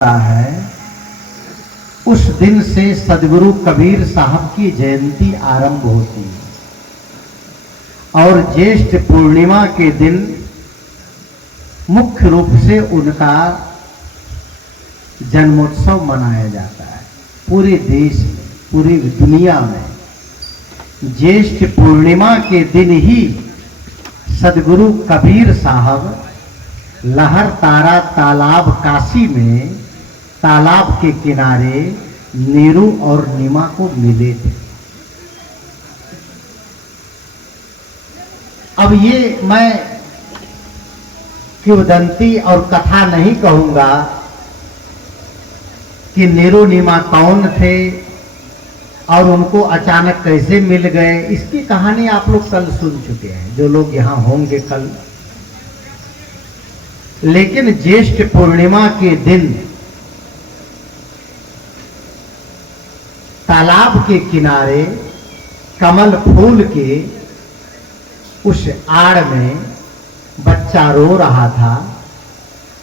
है उस दिन से सदगुरु कबीर साहब की जयंती आरंभ होती है और ज्येष्ठ पूर्णिमा के दिन मुख्य रूप से उनका जन्मोत्सव मनाया जाता है। पूरे देश में, पूरी दुनिया में ज्येष्ठ पूर्णिमा के दिन ही सदगुरु कबीर साहब लहर तारा तालाब काशी में तालाब के किनारे नीरू और नीमा को मिले थे। अब ये मैं किंवदंती और कथा नहीं कहूंगा कि नीरू नीमा कौन थे और उनको अचानक कैसे मिल गए। इसकी कहानी आप लोग कल सुन चुके हैं, जो लोग यहां होंगे कल। लेकिन ज्येष्ठ पूर्णिमा के दिन तालाब के किनारे कमल फूल के उस आड़ में बच्चा रो रहा था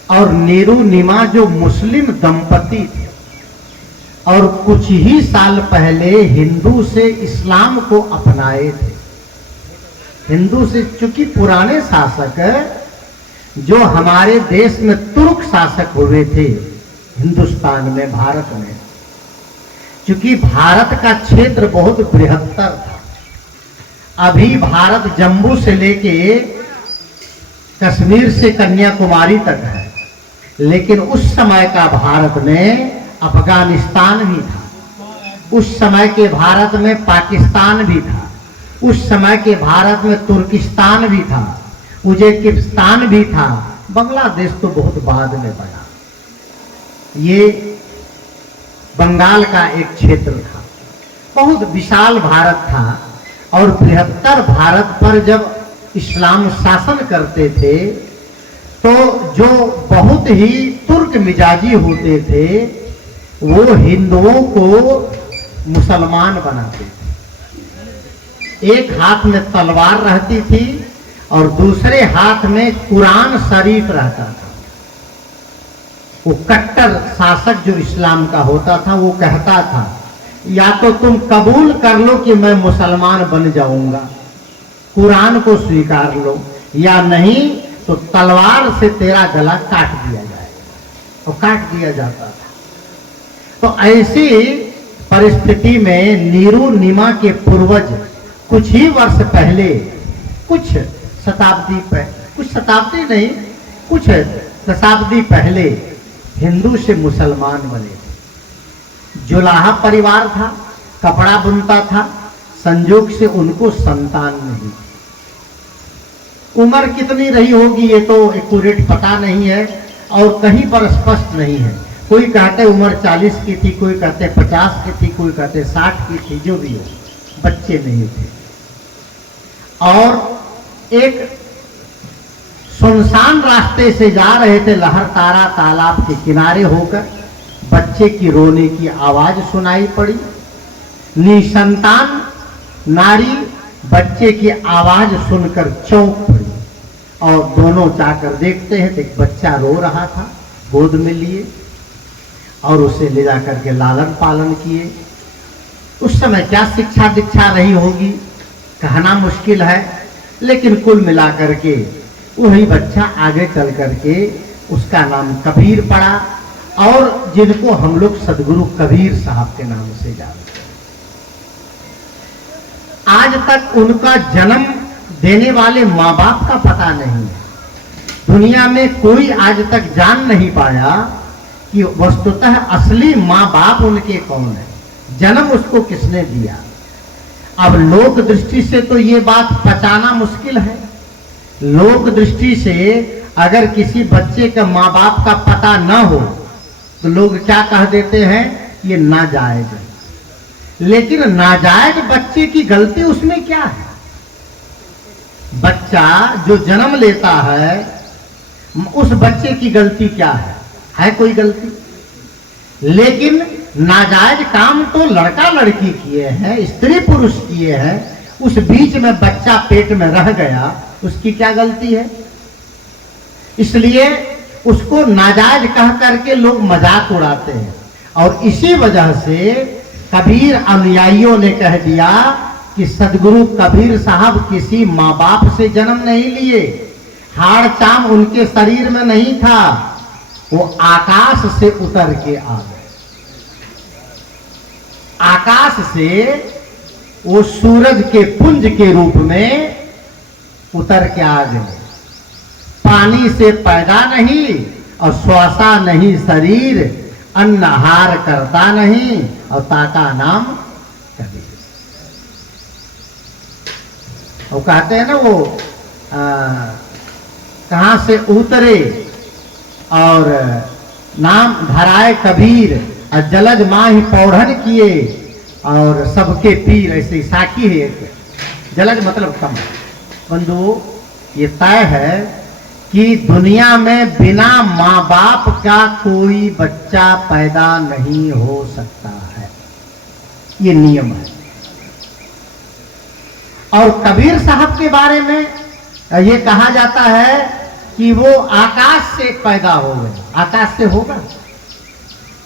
और नीरू नीमा जो मुस्लिम दंपति थे और कुछ ही साल पहले हिंदू से इस्लाम को अपनाए थे। हिंदू से, चूंकि पुराने शासक जो हमारे देश में तुर्क शासक हुए थे हिंदुस्तान में, भारत में, चूंकि भारत का क्षेत्र बहुत बृहत्तर था। अभी भारत जम्मू से लेके कश्मीर से कन्याकुमारी तक है, लेकिन उस समय का भारत में अफगानिस्तान भी था, उस समय के भारत में पाकिस्तान भी था, उस समय के भारत में तुर्किस्तान भी था, उज्बेकिस्तान भी था, बांग्लादेश तो बहुत बाद में बना। ये बंगाल का एक क्षेत्र था, बहुत विशाल भारत था और बृहत्तर भारत पर जब इस्लाम शासन करते थे तो जो बहुत ही तुर्क मिजाजी होते थे वो हिंदुओं को मुसलमान बनाते थे। एक हाथ में तलवार रहती थी और दूसरे हाथ में कुरान शरीफ रहता था। वो कट्टर शासक जो इस्लाम का होता था वो कहता था या तो तुम कबूल कर लो कि मैं मुसलमान बन जाऊंगा, कुरान को स्वीकार लो, या नहीं तो तलवार से तेरा गला काट दिया जाएगा। और काट दिया जाता था। तो ऐसी परिस्थिति में नीरू नीमा के पूर्वज कुछ ही वर्ष पहले, कुछ शताब्दी नहीं, कुछ दशाब्दी पहले हिंदू से मुसलमान बने। जुलाहा परिवार था, कपड़ा बुनता था, संजोग से उनको संतान नहीं। उम्र कितनी रही होगी ये तो एक्यूरेट पता नहीं है और कहीं पर स्पष्ट नहीं है। कोई कहते उम्र 40 की थी, कोई कहते 50 की थी, कोई कहते 60 की थी, जो भी हो, बच्चे नहीं थे। और एक सुनसान रास्ते से जा रहे थे लहर तारा तालाब के किनारे होकर, बच्चे की रोने की आवाज सुनाई पड़ी। निसंतान नारी बच्चे की आवाज सुनकर चौंक पड़ी और दोनों जाकर देखते हैं तो एक बच्चा रो रहा था, गोद में लिए और उसे ले जाकर के लालन पालन किए। उस समय क्या शिक्षा दीक्षा रही होगी कहना मुश्किल है, लेकिन कुल मिलाकर के वही बच्चा आगे चल करके उसका नाम कबीर पड़ा और जिनको हम लोग सदगुरु कबीर साहब के नाम से जानते हैं। आज तक उनका जन्म देने वाले माँ बाप का पता नहीं है। दुनिया में कोई आज तक जान नहीं पाया कि वस्तुतः असली माँ बाप उनके कौन है, जन्म उसको किसने दिया। अब लोक दृष्टि से तो ये बात पचाना मुश्किल है। लोक दृष्टि से अगर किसी बच्चे का माँ बाप का पता न हो तो लोग क्या कह देते हैं, ये नाजायज है। लेकिन नाजायज बच्चे की गलती उसमें क्या है? बच्चा जो जन्म लेता है उस बच्चे की गलती क्या है कोई गलती? लेकिन नाजायज काम तो लड़का लड़की किए हैं, स्त्री पुरुष किए हैं, उस बीच में बच्चा पेट में रह गया, उसकी क्या गलती है? इसलिए उसको नाजायज कह करके लोग मजाक उड़ाते हैं। और इसी वजह से कबीर अनुयायियों ने कह दिया कि सदगुरु कबीर साहब किसी माँ बाप से जन्म नहीं लिए, हाड़ चाम उनके शरीर में नहीं था, वो आकाश से उतर के आ गए। आकाश से वो सूरज के पुंज के रूप में उतर के आ गए। पानी से पैदा नहीं और श्वासा नहीं शरीर, अन्न आहार करता नहीं और ताका नाम कबीर। वो कहते हैं ना वो कहां से उतरे और नाम धराए कबीर और जलज माही पौढ़न किए और सबके पीर। ऐसे साखी है एक, जलज मतलब कम। बंधु ये तय है कि दुनिया में बिना माँ बाप का कोई बच्चा पैदा नहीं हो सकता है, ये नियम है। और कबीर साहब के बारे में ये कहा जाता है कि वो आकाश से पैदा हो गए। आकाश से होगा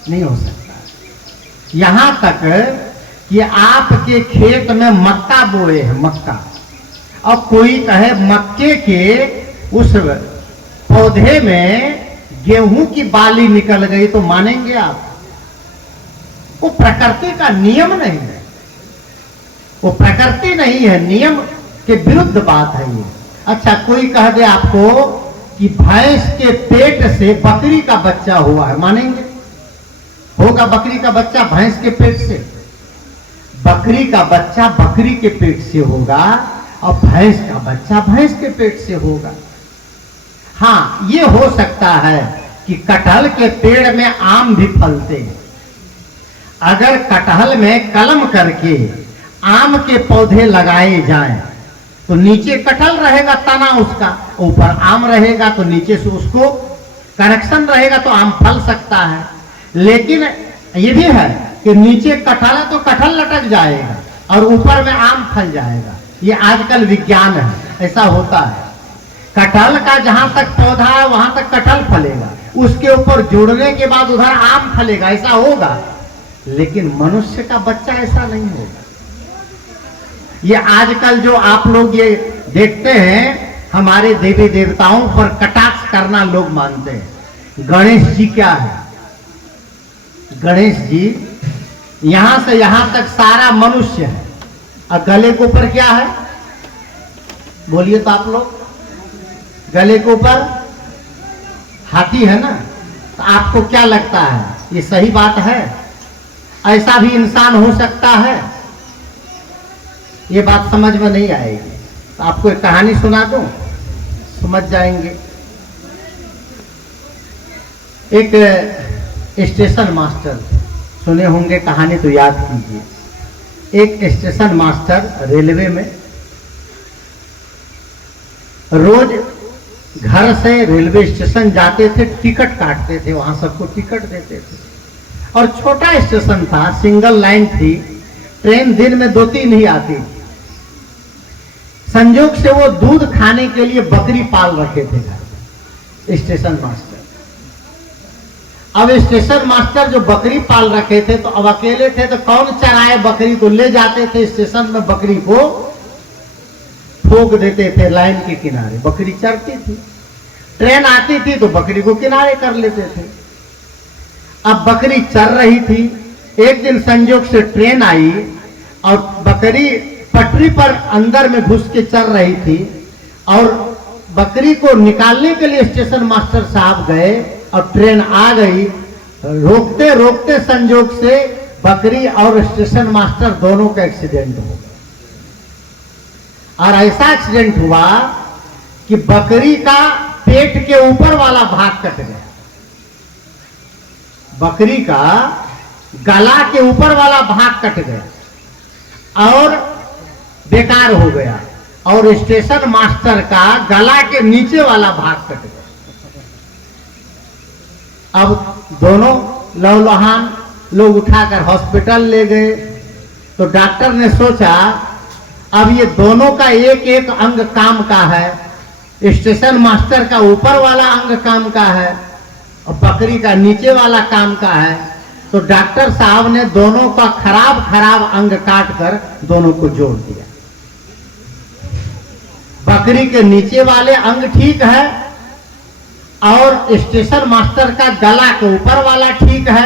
नहीं हो सकता। यहां तक कि आपके खेत में मक्का बोए हैं, मक्का, और कोई कहे मक्के के उस पौधे में गेहूं की बाली निकल गई तो मानेंगे आप? वो प्रकृति का नियम नहीं है, वो प्रकृति नहीं है, नियम के विरुद्ध बात है ये। अच्छा, कोई कह दे आपको कि भैंस के पेट से बकरी का बच्चा हुआ है, मानेंगे? होगा बकरी का बच्चा भैंस के पेट से? बकरी का बच्चा बकरी के पेट से होगा और भैंस का बच्चा भैंस के पेट से होगा। हाँ, ये हो सकता है कि कटहल के पेड़ में आम भी फलते हैं। अगर कटहल में कलम करके आम के पौधे लगाए जाएं तो नीचे कटहल रहेगा, तना उसका, ऊपर आम रहेगा, तो नीचे से उसको कनेक्शन रहेगा तो आम फल सकता है। लेकिन ये भी है कि नीचे कटहल है तो कटहल लटक जाएगा और ऊपर में आम फल जाएगा। ये आजकल विज्ञान है, ऐसा होता है। कटहल का जहां तक पौधा है वहां तक कटहल फलेगा, उसके ऊपर जुड़ने के बाद उधर आम फलेगा, ऐसा होगा। लेकिन मनुष्य का बच्चा ऐसा नहीं होगा। ये आजकल जो आप लोग ये देखते हैं, हमारे देवी देवताओं पर कटाक्ष करना लोग मानते हैं। गणेश जी क्या है? गणेश जी यहां से यहां तक सारा मनुष्य है और गले के ऊपर क्या है? बोलिए तो आप लोग। गले के ऊपर हाथी है ना, तो आपको क्या लगता है ये सही बात है? ऐसा भी इंसान हो सकता है? ये बात समझ में नहीं आएगी। तो आपको एक कहानी सुना दूं, समझ जाएंगे। एक स्टेशन मास्टर, सुने होंगे कहानी तो याद कीजिए। एक स्टेशन मास्टर रेलवे में रोज घर से रेलवे स्टेशन जाते थे, टिकट काटते थे, वहां सबको टिकट देते थे। और छोटा स्टेशन था, सिंगल लाइन थी, ट्रेन दिन में 2-3 ही आती थी। संजोग से वो दूध खाने के लिए बकरी पाल रखे थे घर, स्टेशन मास्टर। अब स्टेशन मास्टर जो बकरी पाल रखे थे तो अब अकेले थे तो कौन चराए बकरी, तो ले जाते थे स्टेशन में, बकरी को ठोक देते थे लाइन के किनारे, बकरी चरती थी। ट्रेन आती थी तो बकरी को किनारे कर लेते थे। अब बकरी चर रही थी, एक दिन संजोग से ट्रेन आई और बकरी पटरी पर अंदर में घुस के चर रही थी और बकरी को निकालने के लिए स्टेशन मास्टर साहब गए और ट्रेन आ गई। रोकते रोकते संजोग से बकरी और स्टेशन मास्टर दोनों का एक्सीडेंट हो गया। और ऐसा एक्सीडेंट हुआ कि बकरी का पेट के ऊपर वाला भाग कट गया, बकरी का गला के ऊपर वाला भाग कट गया और बेकार हो गया, और स्टेशन मास्टर का गला के नीचे वाला भाग कट गया। अब दोनों लौलहान लोग उठाकर हॉस्पिटल ले गए तो डॉक्टर ने सोचा अब ये दोनों का एक एक अंग काम का है, स्टेशन मास्टर का ऊपर वाला अंग काम का है, और बकरी का नीचे वाला काम का है, तो डॉक्टर साहब ने दोनों का खराब खराब अंग काट कर दोनों को जोड़ दिया। बकरी के नीचे वाले अंग ठीक है और स्टेशन मास्टर का गला के ऊपर वाला ठीक है,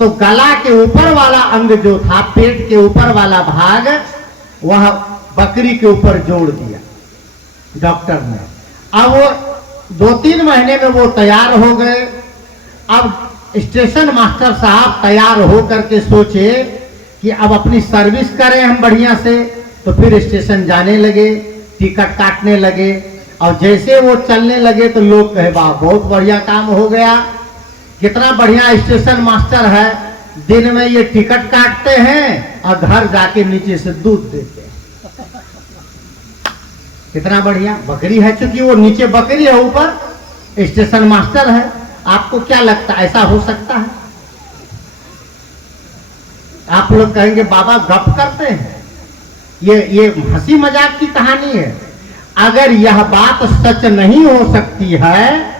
तो गला के ऊपर वाला अंग जो था, पेट के ऊपर वाला भाग, वह बकरी के ऊपर जोड़ दिया डॉक्टर ने। अब वो 2-3 महीने में वो तैयार हो गए। अब स्टेशन मास्टर साहब तैयार हो करके सोचे कि अब अपनी सर्विस करें हम बढ़िया से, तो फिर स्टेशन जाने लगे, टिकट काटने लगे, और जैसे वो चलने लगे तो लोग कहे वाह बहुत बढ़िया काम हो गया, कितना बढ़िया स्टेशन मास्टर है, दिन में ये टिकट काटते हैं और घर जाके नीचे से दूध देते हैं। कितना बढ़िया बकरी है, क्योंकि वो नीचे बकरी है, ऊपर स्टेशन मास्टर है। आपको क्या लगता है ऐसा हो सकता है? आप लोग कहेंगे बाबा गप करते हैं, ये हंसी मजाक की कहानी है। अगर यह बात सच नहीं हो सकती है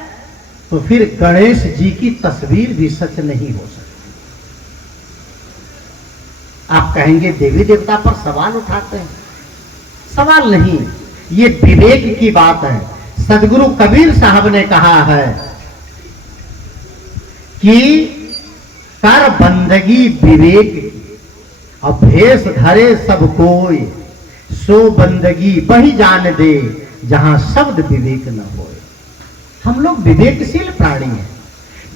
तो फिर गणेश जी की तस्वीर भी सच नहीं हो सकती। आप कहेंगे देवी देवता पर सवाल उठाते हैं। सवाल नहीं, ये विवेक की बात है। सदगुरु कबीर साहब ने कहा है कि कर बंदगी विवेक की, और भेष धरे सब कोई, सो बंदगी वही जान दे जहां शब्द विवेक न होए। हम लोग विवेकशील प्राणी हैं,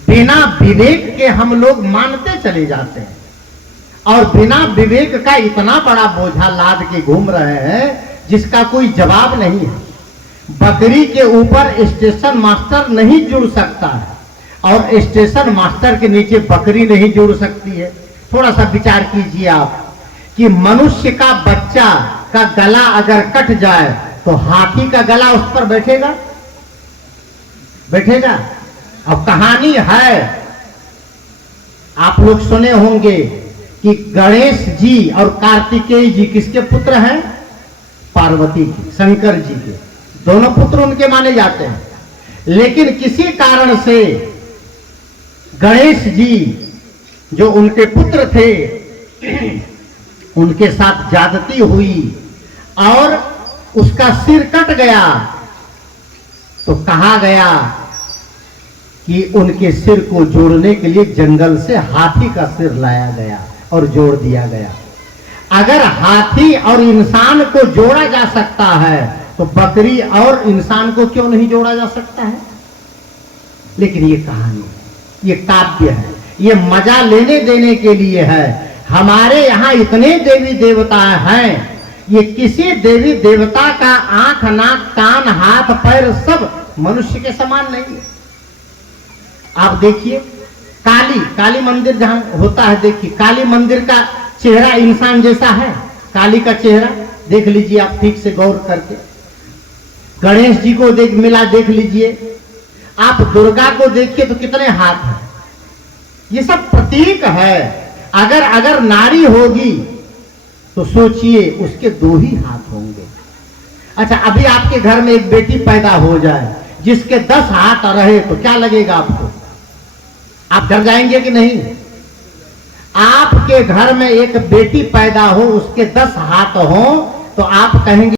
बिना विवेक के हम लोग मानते चले जाते हैं, और बिना विवेक का इतना बड़ा बोझा लाद के घूम रहे हैं जिसका कोई जवाब नहीं है। बकरी के ऊपर स्टेशन मास्टर नहीं जुड़ सकता है, और स्टेशन मास्टर के नीचे बकरी नहीं जुड़ सकती है। थोड़ा सा विचार कीजिए आप कि मनुष्य का बच्चा का गला अगर कट जाए तो हाथी का गला उस पर बैठेगा? बैठेगा? अब कहानी है, आप लोग सुने होंगे कि गणेश जी और कार्तिकेय जी किसके पुत्र हैं? पार्वती के, शंकर जी के। दोनों पुत्र उनके माने जाते हैं, लेकिन किसी कारण से गणेश जी जो उनके पुत्र थे उनके साथ ज्यादती हुई और उसका सिर कट गया। तो कहा गया कि उनके सिर को जोड़ने के लिए जंगल से हाथी का सिर लाया गया और जोड़ दिया गया। अगर हाथी और इंसान को जोड़ा जा सकता है तो बकरी और इंसान को क्यों नहीं जोड़ा जा सकता है? लेकिन ये कहानी है, ये काव्य है, ये मजा लेने देने के लिए है। हमारे यहाँ इतने देवी देवता हैं, ये किसी देवी देवता का आंख नाक कान हाथ पैर सब मनुष्य के समान नहीं है। आप देखिए काली मंदिर जहां होता है, देखिए काली मंदिर का चेहरा इंसान जैसा है। काली का चेहरा देख लीजिए आप ठीक से गौर करके। गणेश जी को देख लीजिए। आप दुर्गा को देखिए तो कितने हाथ हैं। ये सब प्रतीक है। अगर नारी होगी तो सोचिए उसके 2 ही हाथ होंगे। अच्छा, अभी आपके घर में एक बेटी पैदा हो जाए जिसके 10 हाथ रहे तो क्या लगेगा आपको? आप डर जाएंगे कि नहीं? आपके घर में एक बेटी पैदा हो, उसके 10 हाथ हो तो आप कहेंगे